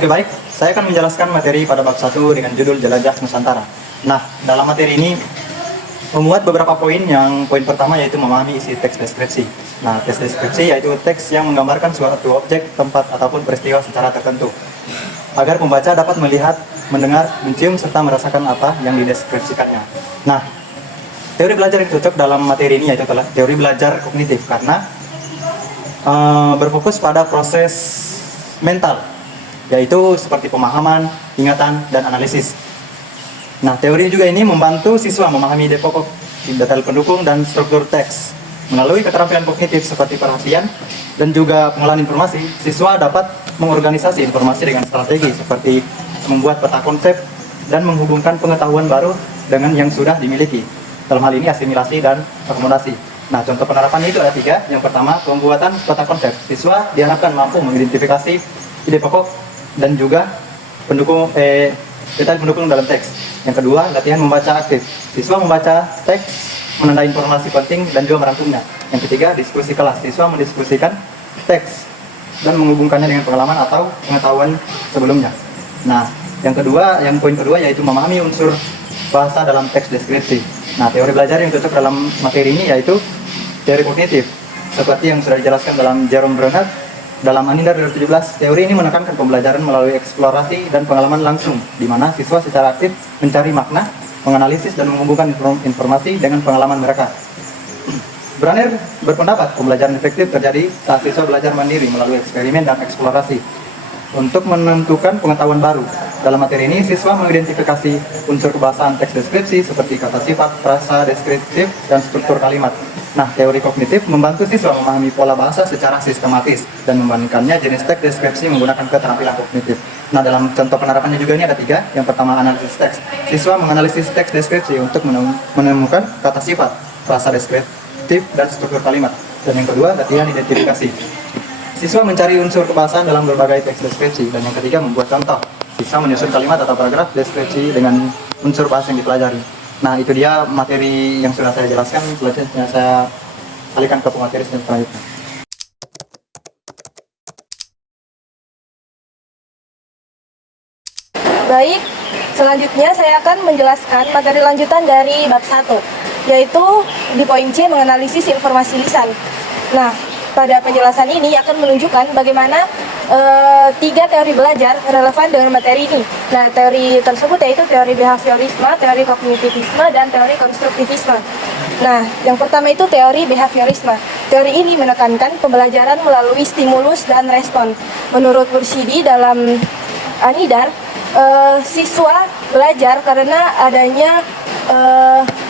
Oke baik, saya akan menjelaskan materi pada bab 1 dengan judul Jelajah Nusantara. Nah, dalam materi ini memuat beberapa poin. Yang poin pertama yaitu memahami isi teks deskripsi. Nah, teks deskripsi yaitu teks yang menggambarkan suatu objek, tempat, ataupun peristiwa secara tertentu, agar pembaca dapat melihat, mendengar, mencium, serta merasakan apa yang dideskripsikannya. Nah, teori belajar yang cocok dalam materi ini yaitu teori belajar kognitif, karena berfokus pada proses mental, yaitu seperti pemahaman, ingatan, dan analisis. Nah, teori juga ini membantu siswa memahami pokok detail pendukung dan struktur teks. Melalui keterampilan kognitif seperti perhatian dan juga pengolahan informasi, siswa dapat mengorganisasi informasi dengan strategi seperti membuat peta konsep dan menghubungkan pengetahuan baru dengan yang sudah dimiliki. Dalam hal ini asimilasi dan akomodasi. Nah, contoh penerapannya itu ada 3. Yang pertama, pembuatan peta konsep. Siswa diharapkan mampu mengidentifikasi ide pokok dan juga detail pendukung dalam teks. Yang kedua, latihan membaca aktif. Siswa membaca teks, menandai informasi penting dan juga merangkumnya. Yang ketiga, diskusi kelas. Siswa mendiskusikan teks dan menghubungkannya dengan pengalaman atau pengetahuan sebelumnya. Nah, yang poin kedua yaitu memahami unsur bahasa dalam teks deskripsi. Nah, teori belajar yang cocok dalam materi ini yaitu teori kognitif. Seperti yang sudah dijelaskan dalam Jerome Bruner dalam Anindar 2017, teori ini menekankan pembelajaran melalui eksplorasi dan pengalaman langsung, di mana siswa secara aktif mencari makna, menganalisis dan menghubungkan informasi dengan pengalaman mereka. Bruner berpendapat pembelajaran efektif terjadi saat siswa belajar mandiri melalui eksperimen dan eksplorasi untuk menentukan pengetahuan baru. Dalam materi ini, siswa mengidentifikasi unsur kebahasaan teks deskripsi seperti kata sifat, frasa deskriptif, dan struktur kalimat. Nah, teori kognitif membantu siswa memahami pola bahasa secara sistematis dan membandingkannya jenis teks deskripsi menggunakan keterampilan kognitif. Nah, dalam contoh penerapannya juga ini ada 3. Yang pertama, analisis teks. Siswa menganalisis teks deskripsi untuk menemukan kata sifat, frasa deskriptif, dan struktur kalimat. Dan yang kedua, latihan identifikasi. Siswa mencari unsur kebahasaan dalam berbagai teks deskripsi. Dan yang ketiga, membuat contoh. Siswa menyusun kalimat atau paragraf deskripsi dengan unsur bahasa yang dipelajari. Nah, itu dia materi yang sudah saya jelaskan. Selanjutnya saya alihkan ke pemateri selanjutnya. Baik, selanjutnya saya akan menjelaskan materi lanjutan dari bab 1, yaitu di poin C, menganalisis informasi lisan. Nah, pada penjelasan ini akan menunjukkan bagaimana 3 teori belajar relevan dengan materi ini. Nah, teori tersebut yaitu teori behaviorisme, teori kognitivisme, dan teori konstruktivisme. Nah, yang pertama itu teori behaviorisme. Teori ini menekankan pembelajaran melalui stimulus dan respon. Menurut Burshidi dalam Anidar, siswa belajar karena adanya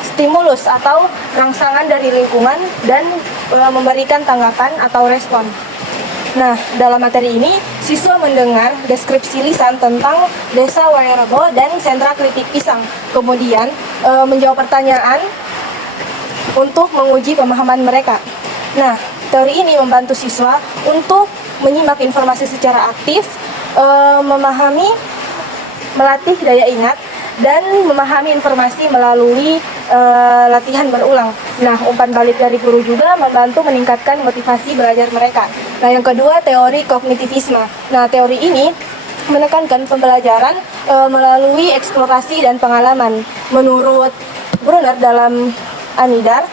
stimulus atau rangsangan dari lingkungan dan memberikan tanggapan atau respon. Nah, dalam materi ini, siswa mendengar deskripsi lisan tentang Desa Wairebo dan sentra kritik pisang. Kemudian, menjawab pertanyaan untuk menguji pemahaman mereka. Nah, teori ini membantu siswa untuk menyimak informasi secara aktif, memahami, melatih daya ingat, dan memahami informasi melalui latihan berulang. Nah, umpan balik dari guru juga membantu meningkatkan motivasi belajar mereka. Nah, yang kedua, teori kognitivisme. Nah, teori ini menekankan pembelajaran melalui eksplorasi dan pengalaman. Menurut Bruner dalam Anidar,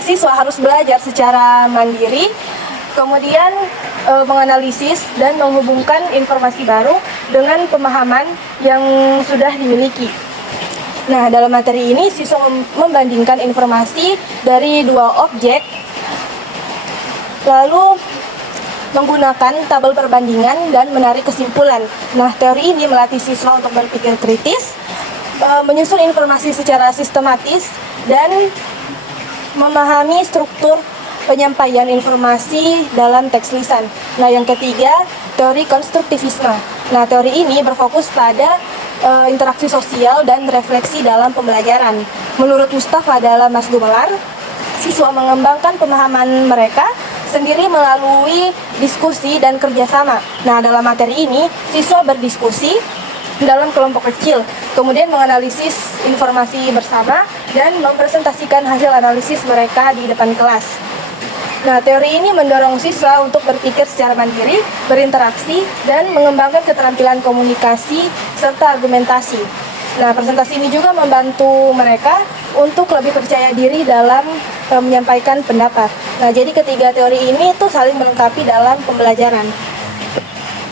siswa harus belajar secara mandiri, kemudian menganalisis dan menghubungkan informasi baru dengan pemahaman yang sudah dimiliki. Nah, dalam materi ini siswa membandingkan informasi dari 2 objek, lalu menggunakan tabel perbandingan dan menarik kesimpulan. Nah, teori ini melatih siswa untuk berpikir kritis, menyusun informasi secara sistematis, dan memahami struktur penyampaian informasi dalam teks lisan. Nah, yang ketiga, teori konstruktivisme. Nah, teori ini berfokus pada interaksi sosial dan refleksi dalam pembelajaran. Menurut Mustafa dalam Mas Gumelar, siswa mengembangkan pemahaman mereka sendiri melalui diskusi dan kerjasama. Nah, dalam materi ini, siswa berdiskusi dalam kelompok kecil, kemudian menganalisis informasi bersama dan mempresentasikan hasil analisis mereka di depan kelas. Nah, teori ini mendorong siswa untuk berpikir secara mandiri, berinteraksi, dan mengembangkan keterampilan komunikasi serta argumentasi. Nah, presentasi ini juga membantu mereka untuk lebih percaya diri dalam menyampaikan pendapat. Nah, jadi ketiga teori ini tuh saling melengkapi dalam pembelajaran,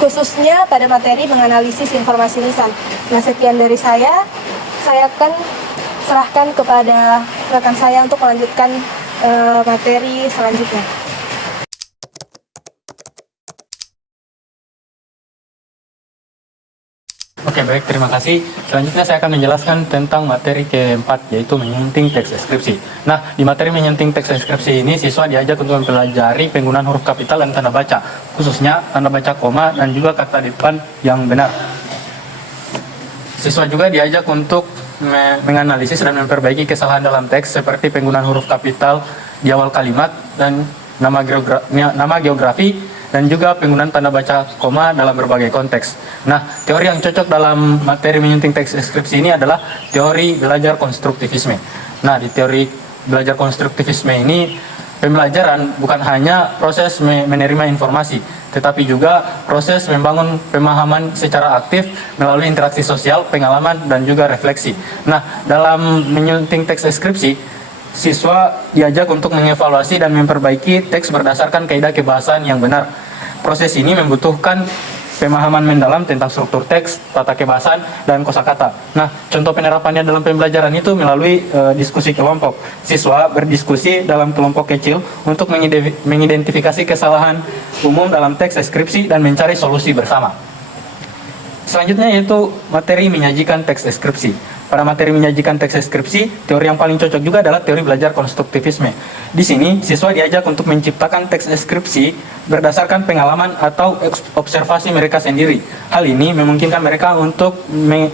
khususnya pada materi menganalisis informasi lisan. Nah, sekian dari saya akan serahkan kepada rekan saya untuk melanjutkan materi selanjutnya. Oke, baik, terima kasih. Selanjutnya saya akan menjelaskan tentang materi keempat, yaitu menyunting teks deskripsi. Nah, di materi menyunting teks deskripsi ini, siswa diajak untuk mempelajari penggunaan huruf kapital dan tanda baca, khususnya tanda baca koma dan juga kata depan yang benar. Siswa juga diajak untuk menganalisis dan memperbaiki kesalahan dalam teks seperti penggunaan huruf kapital di awal kalimat dan nama geografi dan juga penggunaan tanda baca koma dalam berbagai konteks. Nah, teori yang cocok dalam materi menyunting teks deskripsi ini adalah teori belajar konstruktivisme. Nah, di teori belajar konstruktivisme ini pembelajaran bukan hanya proses menerima informasi, tetapi juga proses membangun pemahaman secara aktif melalui interaksi sosial, pengalaman, dan juga refleksi. Nah, dalam menyunting teks deskripsi, siswa diajak untuk mengevaluasi dan memperbaiki teks berdasarkan kaidah kebahasaan yang benar. Proses ini membutuhkan pemahaman mendalam tentang struktur teks, tata kebahasaan, dan kosakata. Nah, contoh penerapannya dalam pembelajaran itu melalui diskusi kelompok. Siswa berdiskusi dalam kelompok kecil untuk mengidentifikasi kesalahan umum dalam teks deskripsi dan mencari solusi bersama. Selanjutnya yaitu materi menyajikan teks deskripsi. Pada materi menyajikan teks deskripsi, teori yang paling cocok juga adalah teori belajar konstruktivisme. Di sini, siswa diajak untuk menciptakan teks deskripsi berdasarkan pengalaman atau observasi mereka sendiri. Hal ini memungkinkan mereka untuk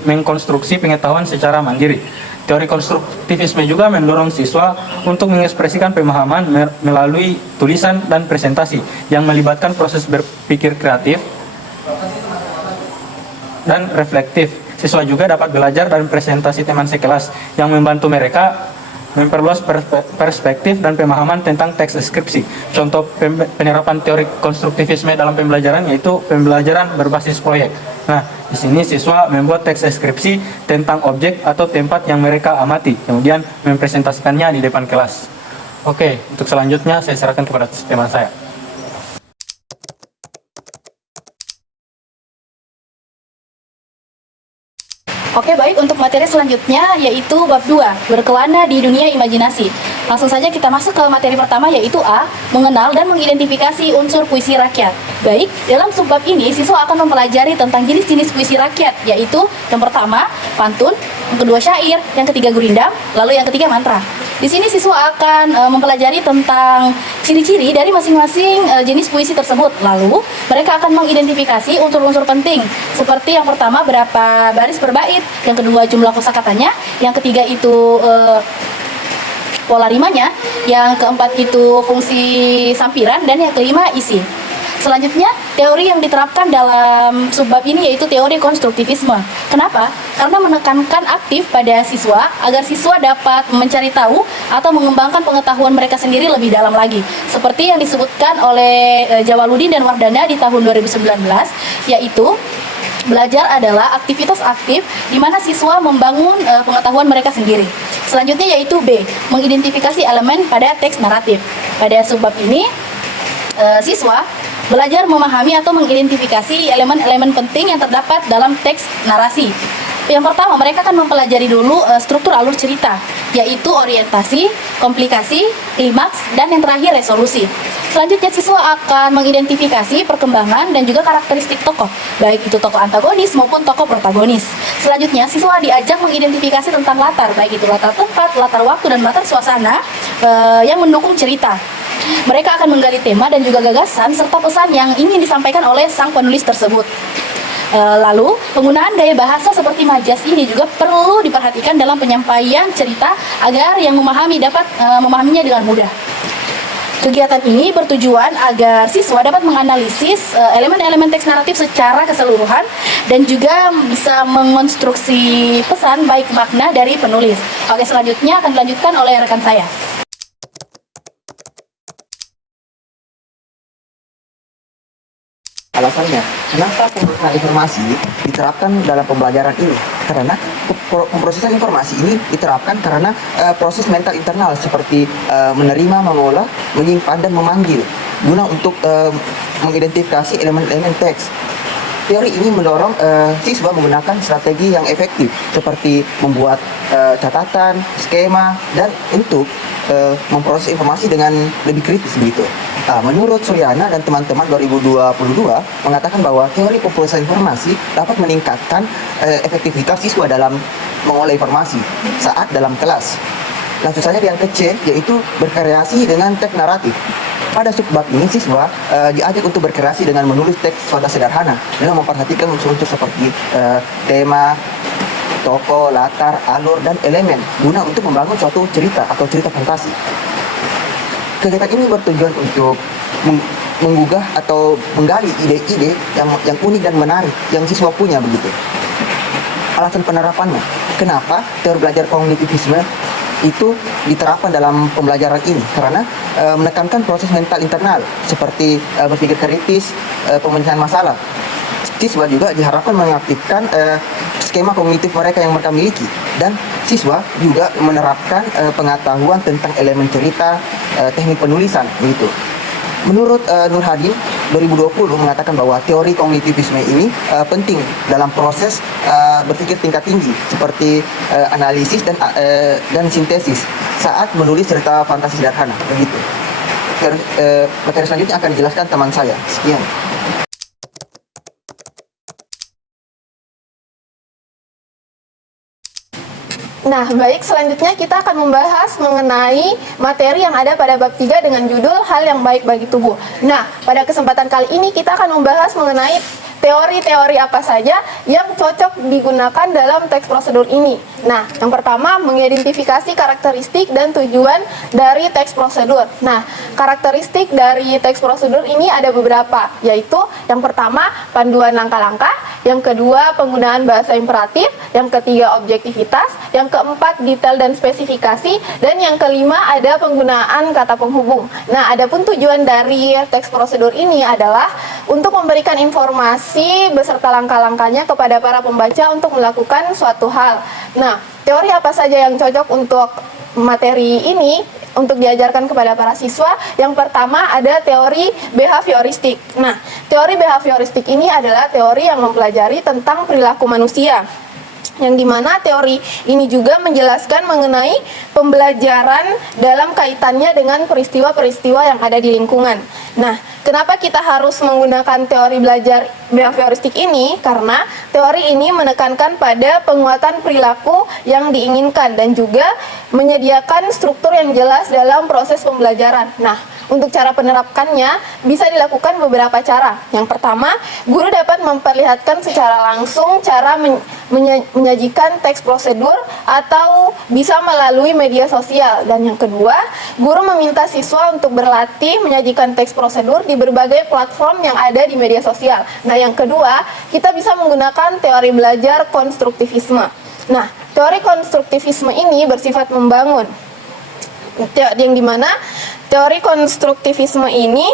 mengkonstruksi pengetahuan secara mandiri. Teori konstruktivisme juga mendorong siswa untuk mengekspresikan pemahaman melalui tulisan dan presentasi yang melibatkan proses berpikir kreatif dan reflektif. Siswa juga dapat belajar dari presentasi teman sekelas yang membantu mereka memperluas perspektif dan pemahaman tentang teks deskripsi. Contoh penerapan teori konstruktivisme dalam pembelajaran yaitu pembelajaran berbasis proyek. Nah, di sini siswa membuat teks deskripsi tentang objek atau tempat yang mereka amati, kemudian mempresentasikannya di depan kelas. Oke, untuk selanjutnya saya serahkan kepada teman saya. Oke, baik, untuk materi selanjutnya yaitu bab 2, berkelana di dunia imajinasi. Langsung saja kita masuk ke materi pertama yaitu A, mengenal dan mengidentifikasi unsur puisi rakyat. Baik, dalam subbab ini siswa akan mempelajari tentang jenis-jenis puisi rakyat, yaitu yang pertama pantun, yang kedua syair, yang ketiga gurindam, lalu yang ketiga mantra. Di sini siswa akan mempelajari tentang ciri-ciri dari masing-masing jenis puisi tersebut. Lalu mereka akan mengidentifikasi unsur-unsur penting, seperti yang pertama berapa baris per bait, yang kedua jumlah kosakatanya, yang ketiga itu pola rimanya, yang keempat itu fungsi sampiran, dan yang kelima isi. Selanjutnya, teori yang diterapkan dalam subbab ini yaitu teori konstruktivisme. Kenapa? Karena menekankan aktif pada siswa agar siswa dapat mencari tahu atau mengembangkan pengetahuan mereka sendiri lebih dalam lagi. Seperti yang disebutkan oleh Jawaludin dan Wardana di tahun 2019, yaitu belajar adalah aktivitas aktif di mana siswa membangun pengetahuan mereka sendiri. Selanjutnya yaitu B, mengidentifikasi elemen pada teks naratif. Pada subbab ini, siswa belajar memahami atau mengidentifikasi elemen-elemen penting yang terdapat dalam teks narasi. Yang pertama, mereka akan mempelajari dulu struktur alur cerita, yaitu orientasi, komplikasi, klimaks, dan yang terakhir resolusi. Selanjutnya, siswa akan mengidentifikasi perkembangan dan juga karakteristik tokoh, baik itu tokoh antagonis maupun tokoh protagonis. Selanjutnya, siswa diajak mengidentifikasi tentang latar, baik itu latar tempat, latar waktu, dan latar suasana yang mendukung cerita. Mereka akan menggali tema dan juga gagasan serta pesan yang ingin disampaikan oleh sang penulis tersebut. Lalu, penggunaan gaya bahasa seperti majas ini juga perlu diperhatikan dalam penyampaian cerita agar yang memahami dapat memahaminya dengan mudah. Kegiatan ini bertujuan agar siswa dapat menganalisis elemen-elemen teks naratif secara keseluruhan dan juga bisa mengonstruksi pesan baik makna dari penulis. Oke, selanjutnya akan dilanjutkan oleh rekan saya. memproseskan informasi diterapkan dalam pembelajaran ini karena pemrosesan informasi ini diterapkan karena proses mental internal seperti menerima, mengolah, menyimpan dan memanggil guna untuk mengidentifikasi elemen-elemen teks. Teori ini mendorong siswa menggunakan strategi yang efektif seperti membuat catatan, skema, dan untuk memproses informasi dengan lebih kritis begitu. Menurut Suryana dan teman-teman 2022 mengatakan bahwa teori pemrosesan informasi dapat meningkatkan efektivitas siswa dalam mengolah informasi saat dalam kelas. Langsung saja yang kecil yaitu berkreasi dengan teks naratif. Pada subbab ini siswa diajak untuk berkreasi dengan menulis teks suara sederhana dengan memperhatikan unsur-unsur seperti tema, tokoh, latar, alur, dan elemen guna untuk membangun suatu cerita atau cerita fantasi. Kegiatan ini bertujuan untuk menggugah atau menggali ide-ide yang unik dan menarik yang siswa punya begitu. Alasan penerapannya, kenapa teori belajar kognitivisme itu diterapkan dalam pembelajaran ini karena menekankan proses mental internal seperti berpikir kritis, pemecahan masalah. Siswa juga diharapkan mengaktifkan skema kognitif mereka yang mereka miliki dan siswa juga menerapkan pengetahuan tentang elemen cerita, teknik penulisan begitu. Menurut Nur Hadin 2020 mengatakan bahwa teori kognitivisme ini penting dalam proses berpikir tingkat tinggi seperti analisis dan sintesis saat menulis cerita fantasi sederhana begitu. Materi selanjutnya akan dijelaskan teman saya. Sekian. Nah, baik, selanjutnya kita akan membahas mengenai materi yang ada pada bab 3 dengan judul Hal yang Baik bagi Tubuh. Nah, pada kesempatan kali ini kita akan membahas mengenai teori-teori apa saja yang cocok digunakan dalam teks prosedur ini. Nah, yang pertama mengidentifikasi karakteristik dan tujuan dari teks prosedur. Nah, karakteristik dari teks prosedur ini ada beberapa, yaitu yang pertama panduan langkah-langkah, yang kedua penggunaan bahasa imperatif, yang ketiga objektivitas, yang keempat detail dan spesifikasi, dan yang kelima ada penggunaan kata penghubung. Nah, adapun tujuan dari teks prosedur ini adalah untuk memberikan informasi beserta langkah-langkahnya kepada para pembaca untuk melakukan suatu hal. Nah, teori apa saja yang cocok untuk materi ini untuk diajarkan kepada para siswa? Yang pertama ada teori behavioristik. Nah, teori behavioristik ini adalah teori yang mempelajari tentang perilaku manusia, yang dimana teori ini juga menjelaskan mengenai pembelajaran dalam kaitannya dengan peristiwa-peristiwa yang ada di lingkungan. Nah, kenapa kita harus menggunakan teori belajar behavioristik ini? Karena teori ini menekankan pada penguatan perilaku yang diinginkan dan juga menyediakan struktur yang jelas dalam proses pembelajaran. Nah, untuk cara penerapkannya bisa dilakukan beberapa cara. Yang pertama, guru dapat memperlihatkan secara langsung cara menyajikan teks prosedur atau bisa melalui media sosial. Dan yang kedua, guru meminta siswa untuk berlatih menyajikan teks prosedur di berbagai platform yang ada di media sosial. Nah, yang kedua, kita bisa menggunakan teori belajar konstruktivisme. Nah, teori konstruktivisme ini bersifat membangun, yang dimana teori konstruktivisme ini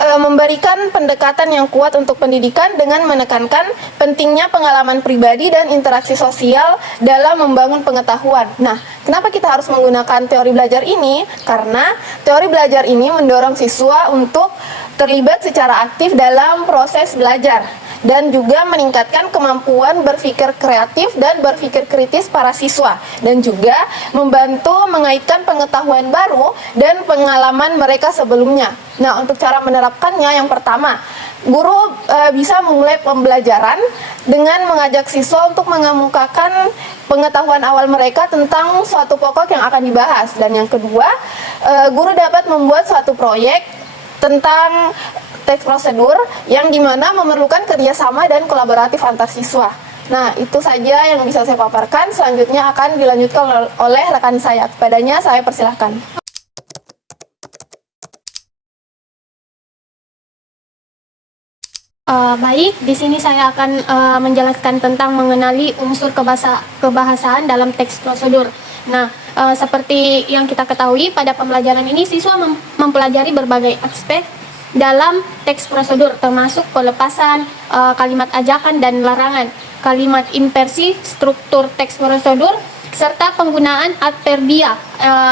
memberikan pendekatan yang kuat untuk pendidikan dengan menekankan pentingnya pengalaman pribadi dan interaksi sosial dalam membangun pengetahuan. Nah, kenapa kita harus menggunakan teori belajar ini? Karena teori belajar ini mendorong siswa untuk terlibat secara aktif dalam proses belajar dan juga meningkatkan kemampuan berpikir kreatif dan berpikir kritis para siswa, dan juga membantu mengaitkan pengetahuan baru dan pengalaman mereka sebelumnya. Nah, untuk cara menerapkannya, yang pertama, guru bisa memulai pembelajaran dengan mengajak siswa untuk mengemukakan pengetahuan awal mereka tentang suatu pokok yang akan dibahas. Dan yang kedua, guru dapat membuat suatu proyek tentang teks prosedur yang dimana memerlukan kerjasama dan kolaboratif antar siswa. Nah, itu saja yang bisa saya paparkan. Selanjutnya akan dilanjutkan oleh rekan saya. Kepadanya saya persilahkan. Baik, di sini saya akan menjelaskan tentang mengenali unsur kebahasaan dalam teks prosedur. Nah, seperti yang kita ketahui pada pembelajaran ini siswa mempelajari berbagai aspek dalam teks prosedur, termasuk pelepasan kalimat ajakan dan larangan, kalimat inversi, struktur teks prosedur, serta penggunaan adverbia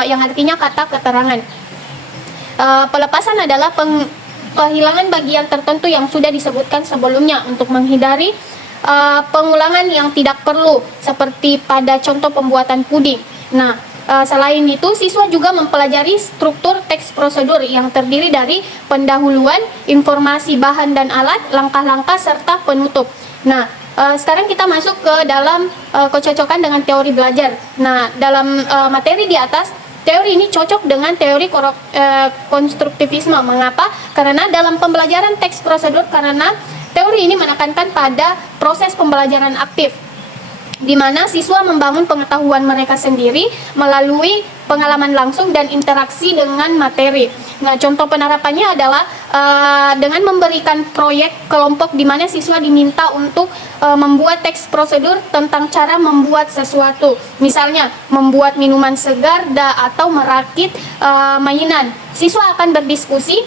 yang artinya kata keterangan. Pelepasan adalah kehilangan bagian tertentu yang sudah disebutkan sebelumnya untuk menghindari pengulangan yang tidak perlu, seperti pada contoh pembuatan puding. Nah, selain itu, siswa juga mempelajari struktur teks prosedur yang terdiri dari pendahuluan, informasi bahan dan alat, langkah-langkah, serta penutup. Nah, sekarang kita masuk ke dalam kecocokan dengan teori belajar. Nah, dalam materi di atas, teori ini cocok dengan teori konstruktivisme. Mengapa? Karena dalam pembelajaran teks prosedur, karena teori ini menekankan pada proses pembelajaran aktif, di mana siswa membangun pengetahuan mereka sendiri melalui pengalaman langsung dan interaksi dengan materi. Nah, contoh penerapannya adalah dengan memberikan proyek kelompok di mana siswa diminta untuk membuat teks prosedur tentang cara membuat sesuatu. Misalnya, membuat minuman segar atau merakit mainan. Siswa akan berdiskusi,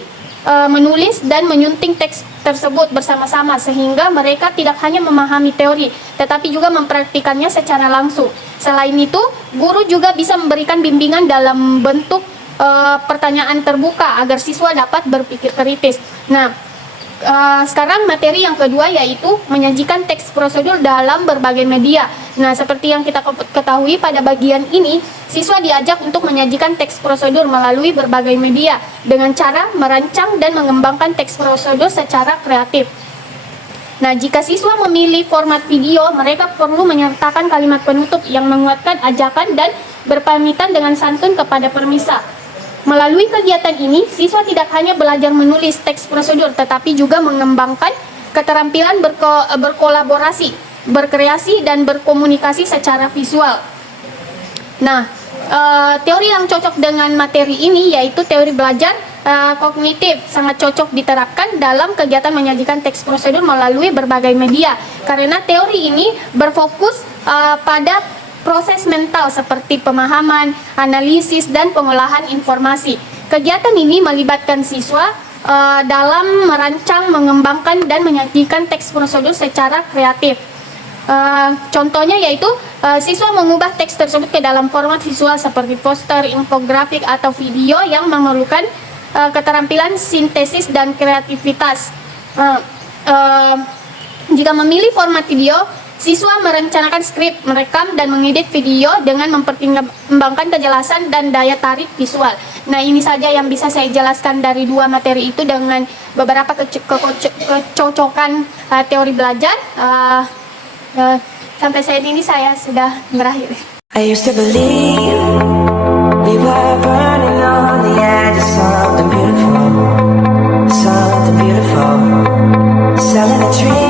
menulis dan menyunting teks tersebut bersama-sama, sehingga mereka tidak hanya memahami teori tetapi juga mempraktikannya secara langsung. Selain itu, guru juga bisa memberikan bimbingan dalam bentuk pertanyaan terbuka agar siswa dapat berpikir kritis. Nah, sekarang materi yang kedua yaitu menyajikan teks prosedur dalam berbagai media. Nah, seperti yang kita ketahui, pada bagian ini siswa diajak untuk menyajikan teks prosedur melalui berbagai media dengan cara merancang dan mengembangkan teks prosedur secara kreatif. Nah, jika siswa memilih format video, mereka perlu menyertakan kalimat penutup yang menguatkan ajakan dan berpamitan dengan santun kepada permisa. Melalui kegiatan ini, siswa tidak hanya belajar menulis teks prosedur, tetapi juga mengembangkan keterampilan berkolaborasi, berkreasi, dan berkomunikasi secara visual. Nah, teori yang cocok dengan materi ini yaitu teori belajar kognitif, sangat cocok diterapkan dalam kegiatan menyajikan teks prosedur melalui berbagai media, karena teori ini berfokus pada proses mental seperti pemahaman, analisis, dan pengolahan informasi. Kegiatan ini melibatkan siswa dalam merancang, mengembangkan, dan menyajikan teks prosedur secara kreatif. Contohnya yaitu siswa mengubah teks tersebut ke dalam format visual seperti poster, infografik, atau video yang memerlukan keterampilan sintesis dan kreativitas. Jika memilih format video, siswa merencanakan skrip, merekam, dan mengedit video dengan mempertimbangkan kejelasan dan daya tarik visual. Nah, ini saja yang bisa saya jelaskan dari dua materi itu dengan beberapa kecocokan teori belajar. Sampai saat ini saya sudah berakhir. I used to believe we were burning on the edge of something beautiful, selling a dream.